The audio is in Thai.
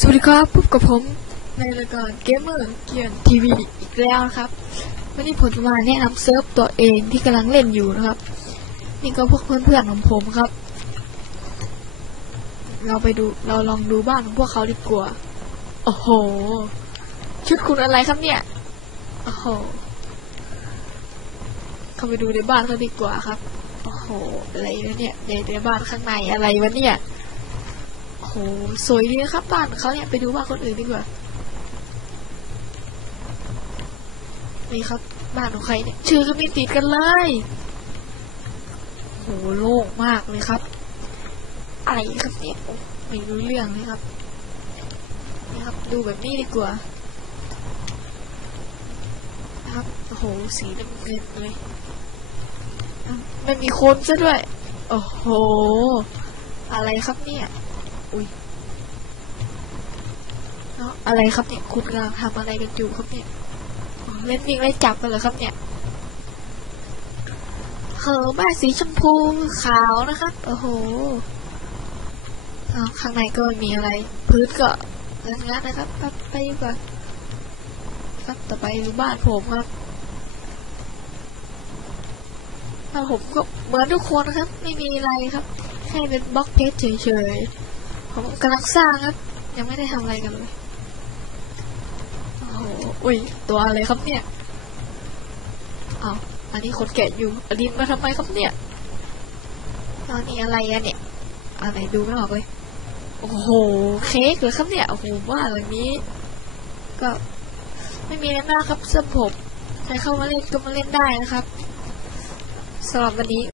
สวัสดีครับพบกับผมในรายการเกมเมอร์เกียนทีวีอีกแล้วนะครับ วันนี้ผมจะมาแนะนำเซิร์ฟตัวเองที่กำลังเล่นอยู่นะครับ นี่ก็พวกเพื่อนๆของผมครับ เราไปดูเราลองดูบ้านของพวกเขาดีกว่า โอ้โห ชุดคุณอะไรครับเนี่ย โอ้โห เข้าไปดูในบ้านเขาดีกว่าครับ โอ้โห อะไรวะเนี่ยในในบ้านข้างในอะไรวะเนี่ย หสวยดีนะครับบ้านเขาเนี่ยไปดูบ้านคนอื่นดีกว่านี่ครับบ้านของใครเนี่ยชื่อก็ไม่ติดกันเลยโอ้โหโล่งมากเลยครับอะไรครับเนี่ยไม่รู้เรื่องเลยครับนี่ครับ ดูแบบนี้ดีกว่านะครับโอ้โหสีน้ำเงินเลยไม่มีคนซะด้วย โอ้โห อะไรครับเนี่ย อุ้ยเนาะอะไรครับเนี่ยคุณกำลังทำอะไรกันอยู่ครับเนี่ยเล่นวิ่งไล่จับกันเหรอครับเนี่ยเฮอบ้านสีชมพูขาวนะครับโอ้โหข้างในก็มีอะไร พื้นก็งั้นๆนะครับไปไปกว่าครับต่อไปดูบ้านผมครับบ้านผมก็เหมือนทุกคนครับ ไม่มีอะไรครับแค่เป็นบล็อกเพชรเฉยๆ ผมกำลังสร้างครับ ยังไม่ได้ทำอะไรกันเลยโอ้โหอุ้ยตัวอะไรครับเนี่ยอ้าอันนี้คนแกะอยู่อดินมาทำไมครับเนี่ยตอนนี้อะไรอะเนี่ยอะไรดูไม่ออกเลยโอ้โหเค้กเหรอครับเนี่ยโอ้โหว่าหลังนี้ ก็ไม่มีอะไรมากครับสำหรับผมใครเข้ามาเล่นก็มาเล่นได้นะครับสำหรับวันนี้